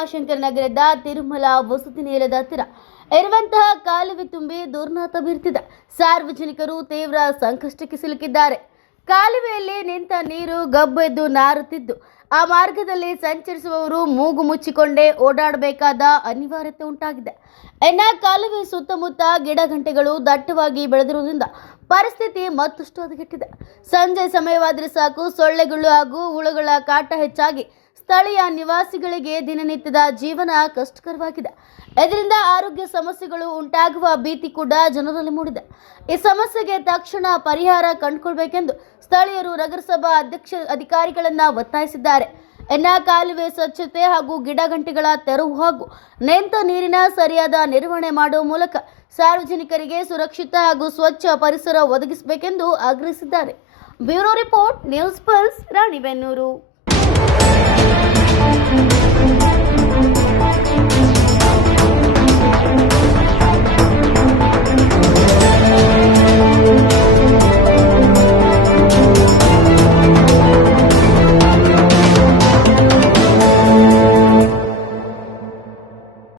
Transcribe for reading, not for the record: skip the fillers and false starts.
ಉಮಾಶಂಕರ ನಗರದ ತಿರುಮಲ ವಸತಿ ನಿಲಯದ ಹತ್ತಿರ ಇರುವಂತಹ ಕಾಲುವೆ ತುಂಬಿ ದುರ್ನಾತ ಬೀರುತ್ತಿದೆ. ಸಾರ್ವಜನಿಕರು ತೀವ್ರ ಸಂಕಷ್ಟಕ್ಕೆ ಸಿಲುಕಿದ್ದಾರೆ. ಕಾಲುವೆಯಲ್ಲಿ ನಿಂತ ನೀರು ಗಬ್ಬೆದ್ದು ನಾರುತ್ತಿದ್ದು ಆ ಮಾರ್ಗದಲ್ಲಿ ಸಂಚರಿಸುವವರು ಮೂಗು ಮುಚ್ಚಿಕೊಂಡೇ ಓಡಾಡಬೇಕಾದ ಅನಿವಾರ್ಯತೆ ಉಂಟಾಗಿದೆ. ಇನ್ನು ಕಾಲುವೆ ಸುತ್ತಮುತ್ತ ಗಿಡಗಂಟೆಗಳು ದಟ್ಟವಾಗಿ ಬೆಳೆದಿರುವುದರಿಂದ ಪರಿಸ್ಥಿತಿ ಮತ್ತಷ್ಟು ಹದಗೆಟ್ಟಿದೆ. ಸಂಜೆ ಸಮಯವಾದರೆ ಸಾಕು ಸೊಳ್ಳೆಗಳು ಹಾಗೂ ಹುಳುಗಳ ಕಾಟ ಹೆಚ್ಚಾಗಿ ಸ್ಥಳೀಯ ನಿವಾಸಿಗಳಿಗೆ ದಿನನಿತ್ಯದ ಜೀವನ ಕಷ್ಟಕರವಾಗಿದೆ. ಇದರಿಂದ ಆರೋಗ್ಯ ಸಮಸ್ಯೆಗಳು ಉಂಟಾಗುವ ಭೀತಿ ಕೂಡ ಜನರಲ್ಲಿ ಮೂಡಿದೆ. ಈ ಸಮಸ್ಯೆಗೆ ತಕ್ಷಣ ಪರಿಹಾರ ಕಂಡುಕೊಳ್ಳಬೇಕೆಂದು ಸ್ಥಳೀಯರು ನಗರಸಭಾ ಅಧಿಕಾರಿಗಳನ್ನ ಒತ್ತಾಯಿಸಿದ್ದಾರೆ. ಕಾಲುವೆ ಸ್ವಚ್ಛತೆ ಹಾಗೂ ಗಿಡಗಂಟೆಗಳ ತೆರವು ಹಾಗೂ ನಿಂತ ನೀರಿನ ಸರಿಯಾದ ನಿರ್ವಹಣೆ ಮಾಡುವ ಮೂಲಕ ಸಾರ್ವಜನಿಕರಿಗೆ ಸುರಕ್ಷಿತ ಹಾಗೂ ಸ್ವಚ್ಛ ಪರಿಸರ ಒದಗಿಸಬೇಕೆಂದು ಆಗ್ರಹಿಸಿದ್ದಾರೆ. Bureau report, news pulse, Ranebennur.